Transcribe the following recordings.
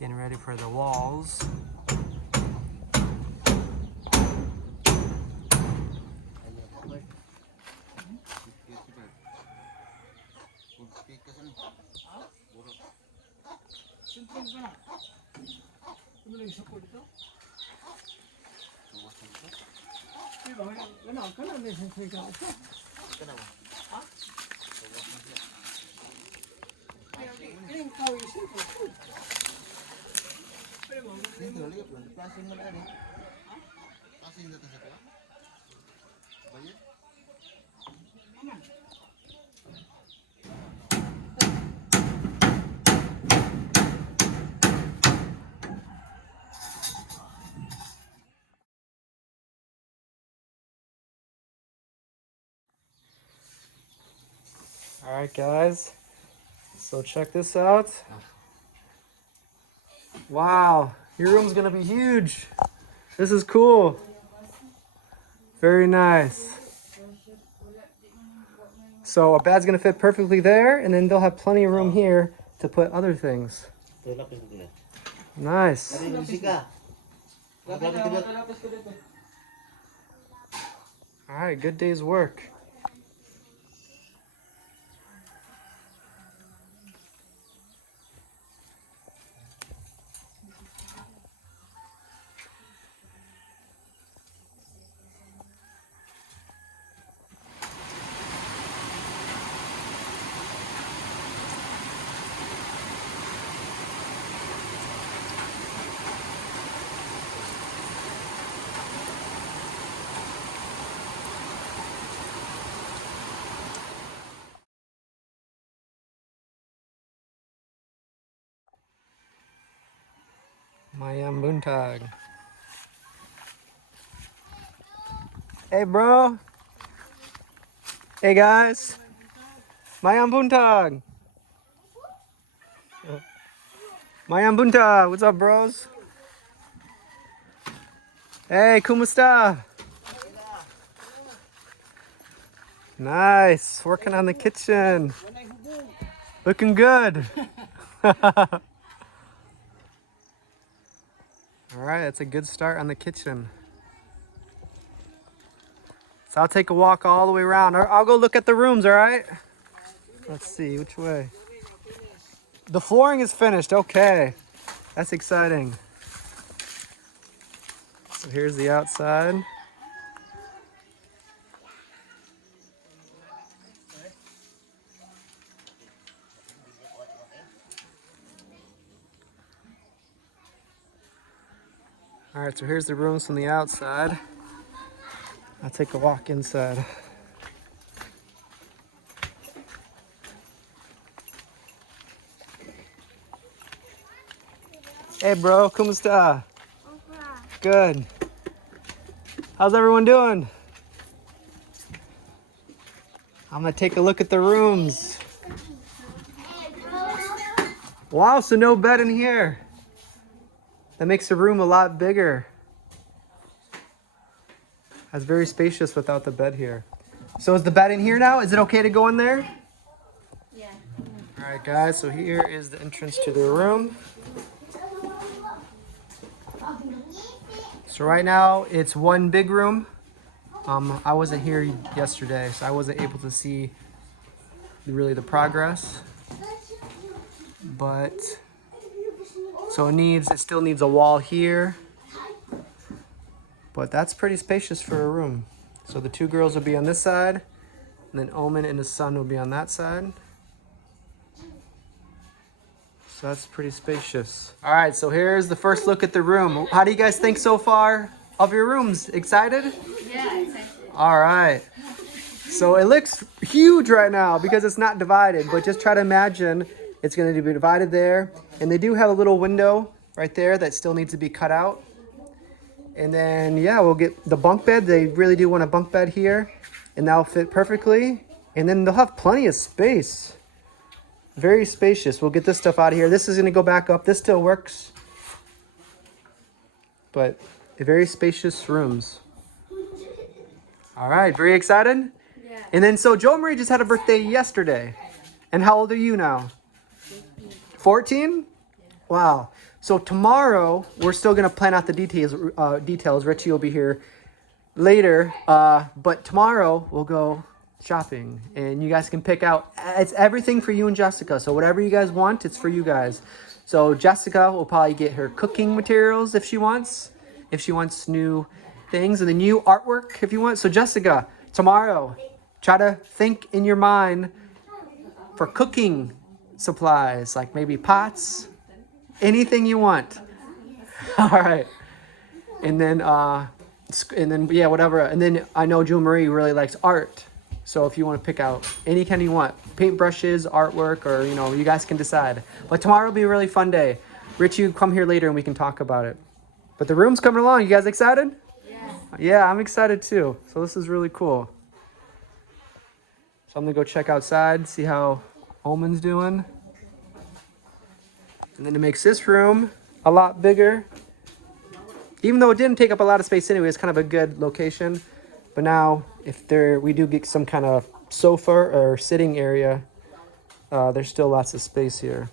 Getting ready for the walls. All right, guys. So check this out. Wow, your room's gonna be huge. This is cool. Very nice. So a bed's gonna fit perfectly there, and then they'll have plenty of room here to put other things. Nice. All right, good day's work. Mayam buntag. Hey, bro. Hey, guys. Mayam buntag. Mayam buntag. What's up, bros? Hey, kumusta? Nice. Working on the kitchen. Looking good. All right, that's a good start on the kitchen. So I'll take a walk all the way around. I'll go look at the rooms, all right? Let's see, which way? The flooring is finished, okay. That's exciting. So here's the outside. All right, so here's the rooms from the outside. I'll take a walk inside. Hey bro, kumusta? Good. How's everyone doing? I'm gonna take a look at the rooms. Wow, so no bed in here. That makes the room a lot bigger. That's very spacious without the bed here. So is the bed in here now? Is it okay to go in there? Yeah. All right, guys, so here is the entrance to the room. So right now it's one big room. I wasn't here yesterday, so I wasn't able to see really the progress. But so it still needs a wall here. But that's pretty spacious for a room. So the two girls will be on this side, and then Oman and his son will be on that side. So that's pretty spacious. All right, so here's the first look at the room. How do you guys think so far of your rooms? Excited? Yeah, excited. All right. So it looks huge right now because it's not divided, but just try to imagine it's going to be divided there. And they do have a little window right there that still needs to be cut out. And then, yeah, we'll get the bunk bed. They really do want a bunk bed here, and that'll fit perfectly. And then they'll have plenty of space. Very spacious. We'll get this stuff out of here. This is going to go back up. This still works. But very spacious rooms. All right, very excited? Yeah. And then, so Joe Marie just had a birthday yesterday. And how old are you now? 14? Yeah. Wow. So tomorrow we're still gonna plan out the details. Details. Richie will be here later, but tomorrow we'll go shopping, and you guys can pick out. It's everything for you and Jessica. So whatever you guys want, it's for you guys. So Jessica will probably get her cooking materials if she wants new things, and the new artwork if you want. So Jessica, tomorrow, try to think in your mind for cooking supplies, like maybe pots, anything you want. All right. And then yeah, whatever. And then I know Jewel Marie really likes art. So if you want to pick out any kind you want, paintbrushes, artwork, or, you know, you guys can decide. But tomorrow will be a really fun day. Richie, come here later and we can talk about it. But the room's coming along. You guys excited? Yeah. Yeah, I'm excited too. So this is really cool. So I'm gonna go check outside, see how Oman's doing. And then it makes this room a lot bigger. Even though it didn't take up a lot of space anyway, it's kind of a good location. But now, if we do get some kind of sofa or sitting area, there's still lots of space here.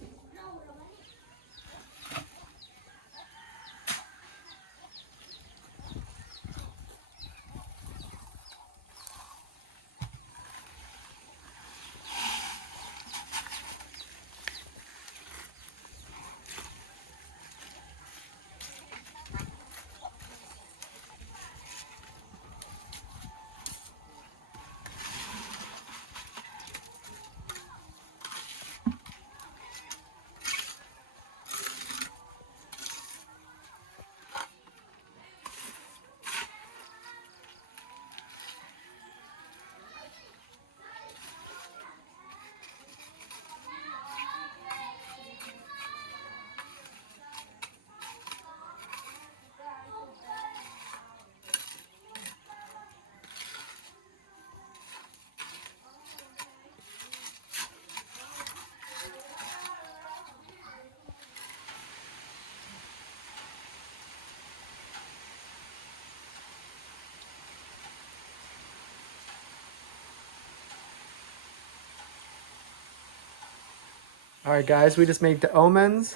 All right, guys, we just made the Omans,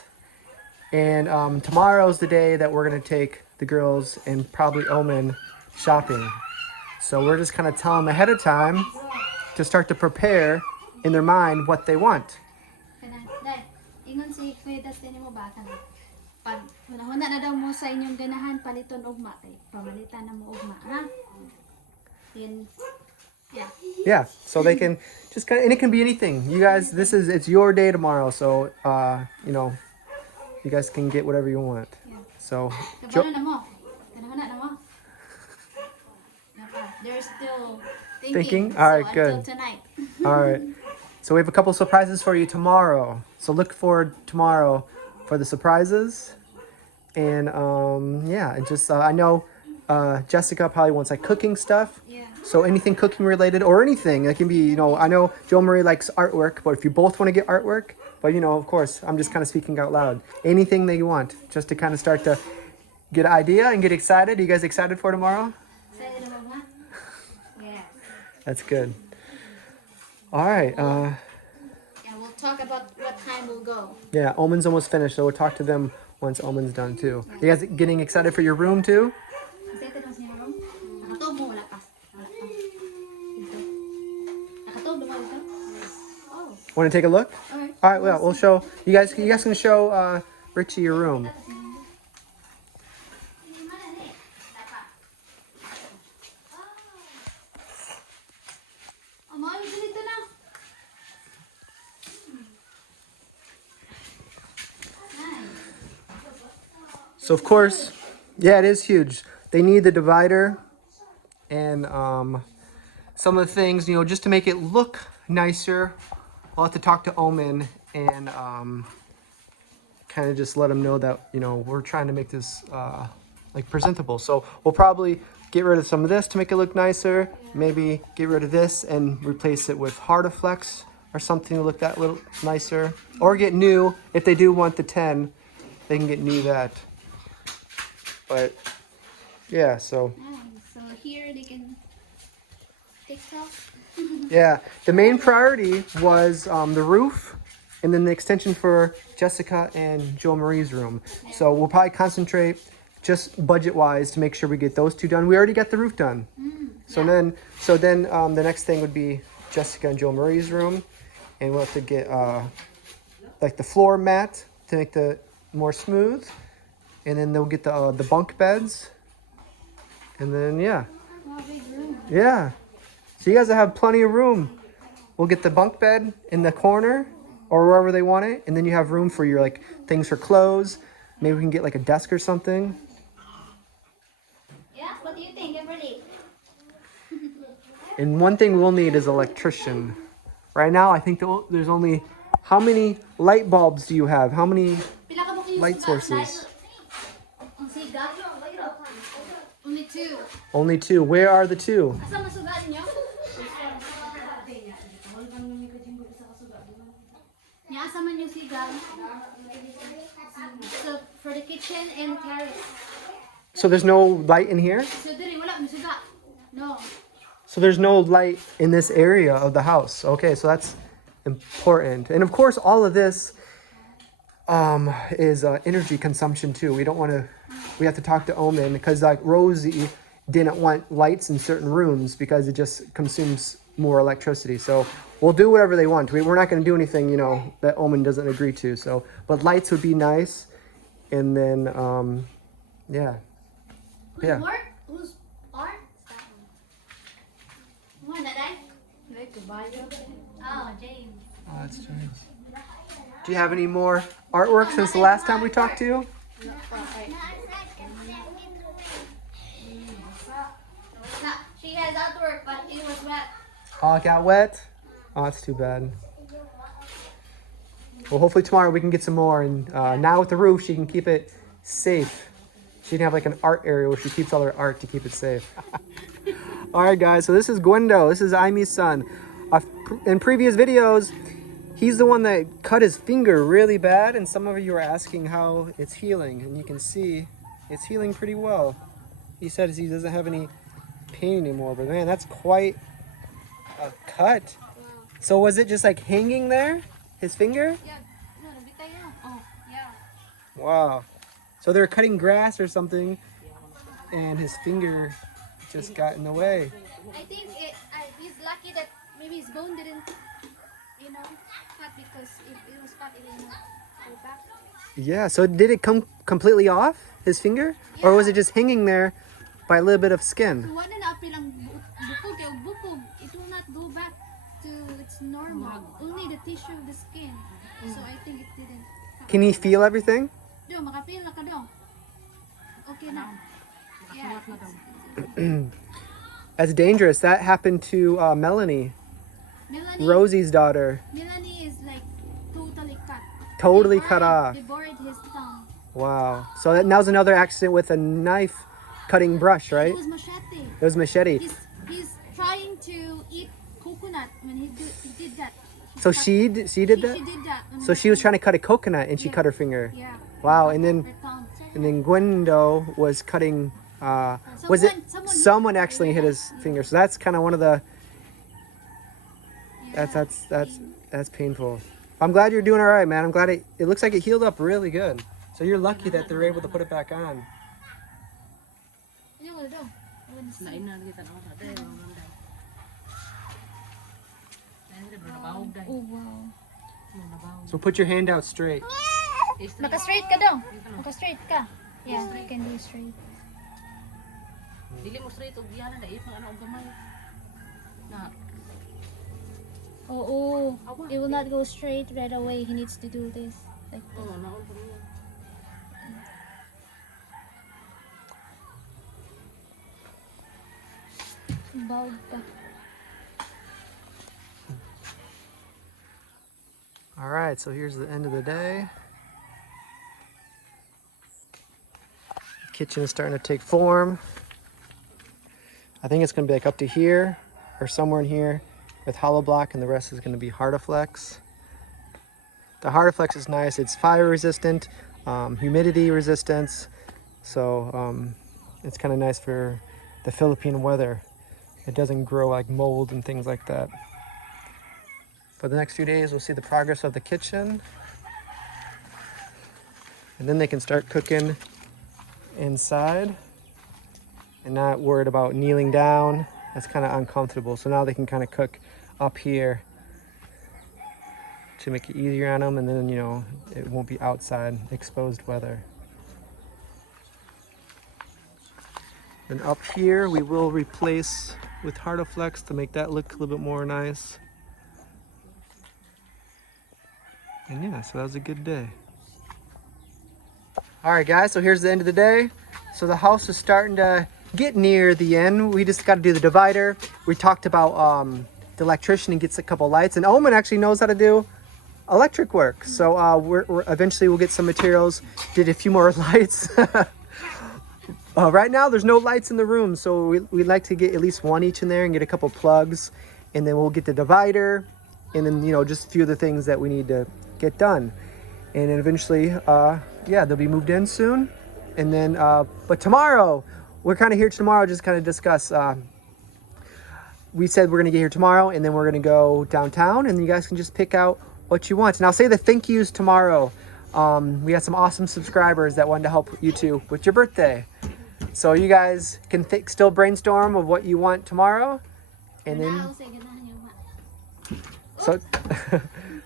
and tomorrow's the day that we're gonna take the girls and probably Oman shopping. So we're just kind of telling them ahead of time to start to prepare in their mind what they want. Dahil, ingon si Kuya Dustin mo bata na. Pag hunahuna na daw mo sa inyong ganahan, paliton ugma. Kay pamalitan na mo ugma, ha? Then, yeah. Yeah, so they can just kind of, and it can be anything. You guys, it's your day tomorrow, so you know, you guys can get whatever you want. Yeah. So, Kabalo na mo. Ganahuna na mo. They're still Thinking? thinking. All right, so good. Until tonight. all right. So we have a couple surprises for you tomorrow. So look forward tomorrow for the surprises. And yeah, and just I know Jessica probably wants like cooking stuff. Yeah. So anything cooking related or anything, it can be, you know, I know Joe Marie likes artwork, but if you both want to get artwork, but you know, of course, I'm just kind of speaking out loud. Anything that you want, just to kind of start to get an idea and get excited. Are you guys excited for tomorrow? Excited about what? Yeah. That's good. All right. Yeah, we'll talk about what time we'll go. Yeah, Oman's almost finished, so we'll talk to them once Oman's done too. You guys getting excited for your room too? Excited na siya ron? Nakatog mo, wala pa. Wala pa. Ito. Nakatog mo, ito? Oh, Want to take a look? alright. All right. Well, we'll show you guys. You guys can show Richie your room. Oh, mahal dito na. So of course, yeah, it is huge. They need the divider and some of the things, you know, just to make it look nicer. I'll have to talk to Oman and kind of just let him know that, you know, we're trying to make this like presentable. So we'll probably get rid of some of this to make it look nicer. Maybe get rid of this and replace it with Hardiflex or something to look that little nicer. Or get new, if they do want the 10, they can get new that. But yeah, so So here they can take off. yeah, the main priority was the roof and then the extension for Jessica and Joe Marie's room. So we'll probably concentrate just budget-wise to make sure we get those two done. We already got the roof done. So then the next thing would be Jessica and Joe Marie's room, and we'll have to get like the floor mat to make the more smooth, and then they'll get the bunk beds, and then yeah. Yeah. So you guys will have plenty of room. We'll get the bunk bed in the corner or wherever they want it, and then you have room for your like things for clothes. Maybe we can get like a desk or something. Yeah, what do you think, Everly? And one thing we'll need is an electrician. Right now, I think there's only, how many light bulbs do you have? How many light sources? Only 2. Only 2. Where are the 2? Asa masugat niyo? Asa man yung sigal? So, for the kitchen and terrace. So there's no light in here? So, diri, wala masugat. No. So there's no light in this area of the house. Okay, so that's important. And of course, all of this is energy consumption too. We don't want to, we have to talk to Oman because like Rosie didn't want lights in certain rooms because it just consumes more electricity. So we'll do whatever they want. We're not going to do anything, you know, that Oman doesn't agree to. So, but lights would be nice. And then, yeah. Yeah. Who's art? Oh, James. Oh, that's James. Do you have any more artwork since the last time we talked to you? No, she has artwork, but it was wet. Oh, it got wet? Oh, that's too bad. Well, hopefully tomorrow we can get some more. And now with the roof, she can keep it safe. She can have like an art area where she keeps all her art to keep it safe. All right, guys. So this is Gwendo. This is Imi's son. In previous videos, he's the one that cut his finger really bad. And some of you are asking how it's healing. And you can see it's healing pretty well. He said he doesn't have any pain anymore. But man, that's quite a cut. Wow. So was it just like hanging there? His finger? Yeah. No, nabitay yun. Oh, yeah. Wow. So they're cutting grass or something, and his finger just got in the way. I think he's lucky that maybe his bone didn't, cut, because if it was cut, it didn't go back. Yeah, so did it come completely off, his finger? Or was it just hanging there by a little bit of skin? So, wala na apilang bukog, kaya bukog, it will not go back to its normal. Only the tissue of the skin. So I think it didn't. Can he feel everything? Do, makapil na ka daw. Okay na. Yeah. That's dangerous. That happened to Melanie, Rosie's daughter. Melanie is like totally cut. Totally cut off. They bored his tongue. Wow. So that now's another accident with a knife cutting brush, right? It was machete. It was machete. He's trying to eat coconut when he did that. So she did that? She did that. So she was trying to cut a coconut and she cut her finger. Yeah. Wow. And then Her tongue. Gwendo was cutting. Someone actually hit his finger? So that's kind of one of the. Yeah, That's painful. I'm glad you're doing all right, man. I'm glad it looks like it healed up really good. So you're lucky that they're able to put it back on. Oh wow. So put your hand out straight. Maka-straight ka daw. Maka-straight ka. Yeah, you can do straight. Dili mo straight og diyan na if ang gamay. Na. Oh, it will not go straight right away. He needs to do this like this. Oh, naon pa niya. Bald pa. All right, so here's the end of the day. The kitchen is starting to take form. I think it's going to be like up to here or somewhere in here with hollow block, and the rest is going to be Hardiflex. The Hardiflex is nice. It's fire resistant, humidity resistance, so it's kind of nice for the Philippine weather. It doesn't grow like mold and things like that. For the next few days, we'll see the progress of the kitchen. And then they can start cooking inside and not worried about kneeling down. That's kind of uncomfortable. So now they can kind of cook up here to make it easier on them, and then, you know, it won't be outside exposed weather. And up here we will replace with Hardoflex to make that look a little bit more nice. And yeah, so that was a good day. All right, guys, so here's the end of the day. So the house is starting to get near the end. We just got to do the divider. We talked about the electrician and gets a couple lights, and Oman actually knows how to do electric work. So we're eventually we'll get some materials, did a few more lights. Right now there's no lights in the room, so we'd like to get at least one each in there and get a couple plugs, and then we'll get the divider, and then, you know, just a few of the things that we need to get done. And then eventually, yeah, they'll be moved in soon. And then, but tomorrow, we're kind of here tomorrow, just kind of discuss. We said we're gonna get here tomorrow, and then we're gonna go downtown, and you guys can just pick out what you want. And I'll say the thank yous tomorrow. We had some awesome subscribers that wanted to help you too with your birthday. So you guys can still brainstorm of what you want tomorrow. And then, so,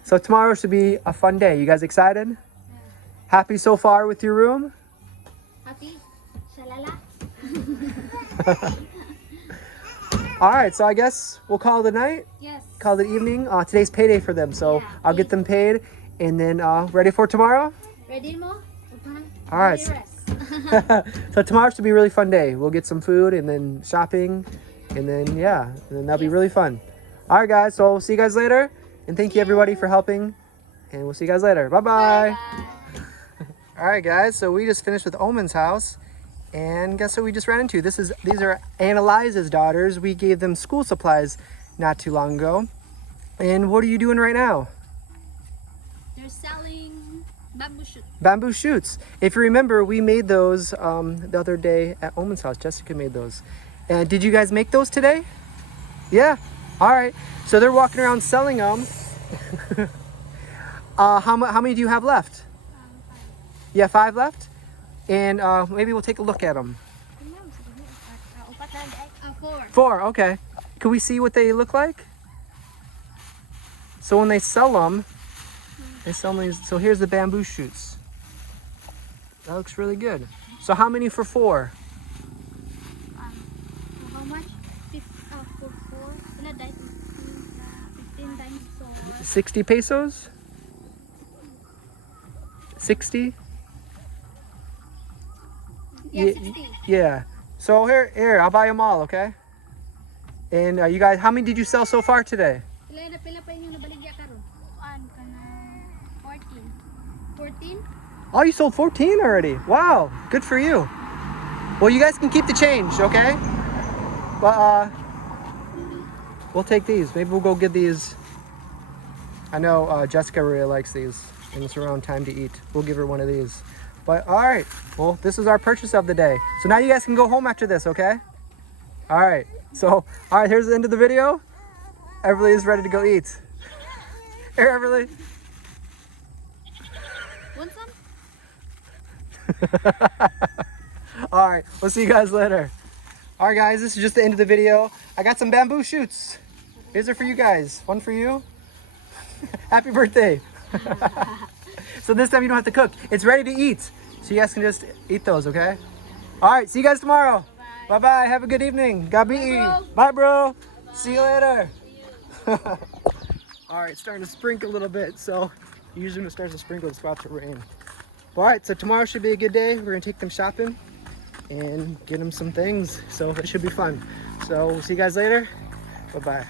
so tomorrow should be a fun day. You guys excited? Yeah. Happy so far with your room? Happy? Shalala? All right, so I guess we'll call it a night. Yes. Call it evening. Today's payday for them, so Yeah, I'll get them paid. And then ready for tomorrow? Ready mo? All right. So tomorrow should be a really fun day. We'll get some food and then shopping, and then yeah, and then that'll be really fun. All right, guys. So we'll see you guys later, and thank you everybody for helping, and we'll see you guys later. Bye bye. All right, guys. So we just finished with Oman's house, and guess what we just ran into? These are Annalise's daughters. We gave them school supplies not too long ago. And what are you doing right now? They're selling bamboo shoots. Bamboo shoots. If you remember, we made those the other day at Oman's house. Jessica made those. And did you guys make those today? Yeah. All right. So they're walking around selling them. How many do you have left? 5. Yeah, 5 left. And maybe we'll take a look at them. 4. 4. Okay. Can we see what they look like? So when they sell them, these. So here's the bamboo shoots. That looks really good. So how many for 4? How much? For 4. 15 times 4. 60 pesos? 60? Yeah, 60. Yeah. So here, I'll buy them all, okay? And you guys, how many did you sell so far today? Pila pa inyong nabaligya karon? 14. 14? Oh, you sold 14 already. Wow, good for you. Well, you guys can keep the change, okay? But we'll take these. Maybe we'll go get these. I know Jessica really likes these, and it's around time to eat. We'll give her one of these. But all right, well, this is our purchase of the day. So now you guys can go home after this, okay? All right, so, all right, here's the end of the video. Everly is ready to go eat. Here, Everly. Want some? All right, we'll see you guys later. All right, guys, this is just the end of the video. I got some bamboo shoots. These are for you guys. One for you. Happy birthday. So this time you don't have to cook. It's ready to eat. So you guys can just eat those, okay? All right, see you guys tomorrow. Bye-bye. Have a good evening. Gabi. Bye, bro. See you later. All right, it's starting to sprinkle a little bit. So usually when it starts to sprinkle, it's about to rain. All right, so tomorrow should be a good day. We're gonna take them shopping and get them some things. So it should be fun. So we'll see you guys later. Bye-bye.